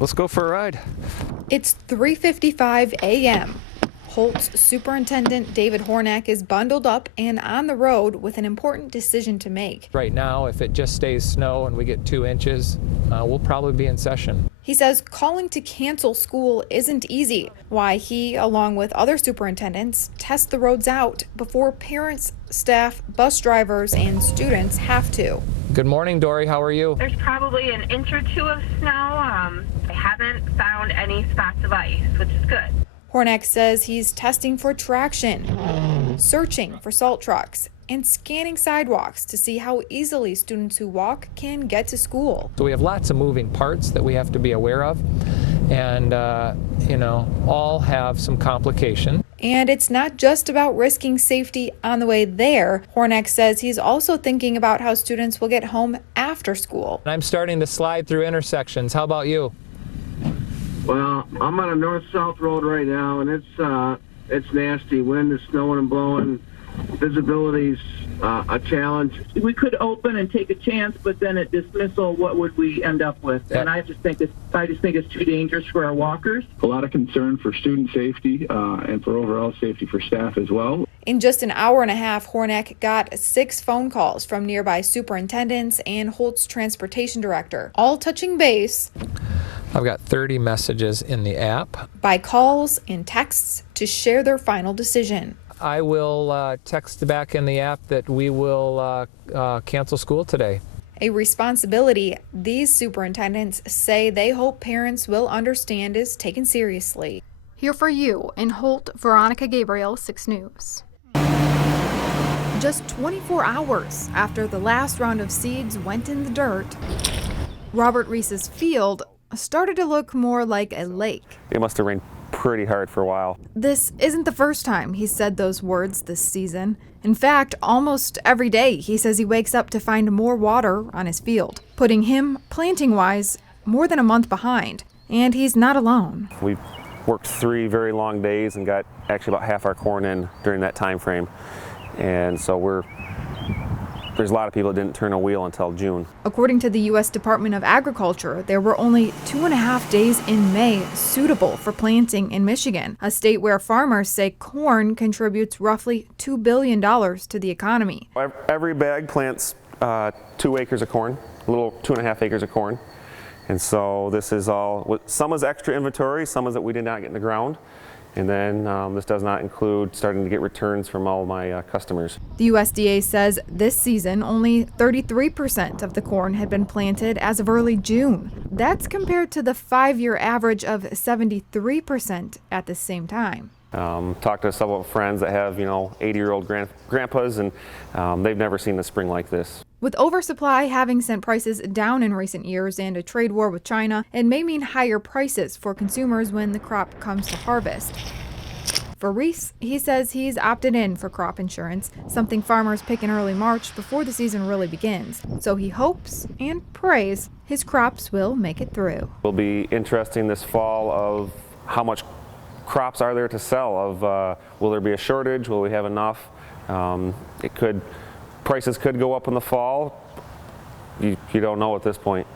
let's go for a ride. It's 3:55 a.m. Holt's Superintendent David Hornak is bundled up and on the road with an important decision to make. Right now, if it just stays snow and we get 2 inches, we'll probably be in session. He says calling to cancel school isn't easy. Why he, along with other superintendents, test the roads out before parents, staff, bus drivers, and students have to. Good morning, Dory. How are you? There's probably an inch or two of snow. I haven't found any spots of ice, which is good. Hornak says he's testing for traction, searching for salt trucks, and scanning sidewalks to see how easily students who walk can get to school. So we have lots of moving parts that we have to be aware of, and all have some complication. And it's not just about risking safety on the way there. Hornak says he's also thinking about how students will get home after school. I'm starting to slide through intersections. How about you? Well, I'm on a north-south road right now, and it's nasty. Wind is snowing and blowing. Visibility's a challenge. We could open and take a chance, but then at dismissal, what would we end up with? And I just think it's too dangerous for our walkers. A lot of concern for student safety and for overall safety for staff as well. In just an hour and a half, Hornak got 6 phone calls from nearby superintendents and Holt's transportation director, all touching base. I've got 30 messages in the app. By calls and texts to share their final decision. I will text back in the app that we will cancel school today. A responsibility these superintendents say they hope parents will understand is taken seriously. Here for you in Holt, Veronica Gabriel, 6 News. Just 24 hours after the last round of seeds went in the dirt, Robert Reese's field started to look more like a lake. It must have rained pretty hard for a while. This isn't the first time he's said those words this season. In fact, almost every day he says he wakes up to find more water on his field, putting him, planting-wise, more than a month behind. And he's not alone. We worked 3 very long days and got actually about half our corn in during that time frame. And so there's a lot of people that didn't turn a wheel until June. According to the U.S. Department of Agriculture, there were only 2.5 days in May suitable for planting in Michigan, a state where farmers say corn contributes roughly $2 billion to the economy. Every bag plants 2 acres of corn, a little 2.5 acres of corn. And so this is all, some is extra inventory, some is that we did not get in the ground. And then this does not include starting to get returns from all my customers. The USDA says this season only 33% of the corn had been planted as of early June. That's compared to the 5-year average of 73% at the same time. Talked to several friends that have, 80-year-old grandpas, and they've never seen a spring like this. With oversupply having sent prices down in recent years and a trade war with China, it may mean higher prices for consumers when the crop comes to harvest. For Reese, he says he's opted in for crop insurance, something farmers pick in early March before the season really begins. So he hopes and prays his crops will make it through. It'll be interesting this fall of how much crops are there to sell, of will there be a shortage, will we have enough? Prices could go up in the fall. You don't know at this point.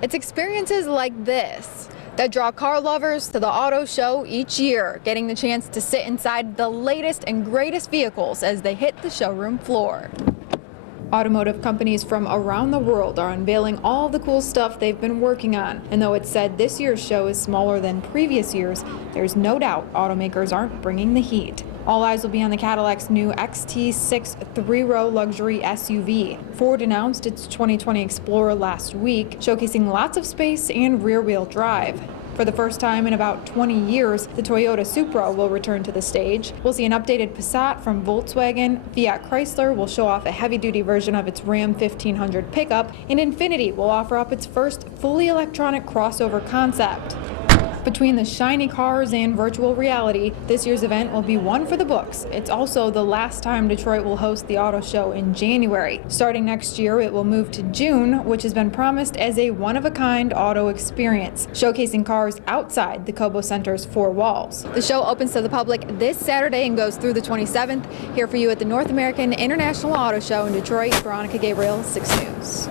It's experiences like this that draw car lovers to the auto show each year, getting the chance to sit inside the latest and greatest vehicles as they hit the showroom floor. Automotive companies from around the world are unveiling all the cool stuff they've been working on. And though it's said this year's show is smaller than previous years, there's no doubt automakers aren't bringing the heat. All eyes will be on the Cadillac's new XT6 3-row luxury SUV. Ford announced its 2020 Explorer last week, showcasing lots of space and rear-wheel drive. For the first time in about 20 years, the Toyota Supra will return to the stage. We'll see an updated Passat from Volkswagen, Fiat Chrysler will show off a heavy-duty version of its Ram 1500 pickup, and Infiniti will offer up its first fully electronic crossover concept. Between the shiny cars and virtual reality, this year's event will be one for the books. It's also the last time Detroit will host the auto show in January. Starting next year, it will move to June, which has been promised as a one-of-a-kind auto experience, showcasing cars outside the Cobo Center's 4 walls. The show opens to the public this Saturday and goes through the 27th. Here for you at the North American International Auto Show in Detroit, Veronica Gabriel, 6 News.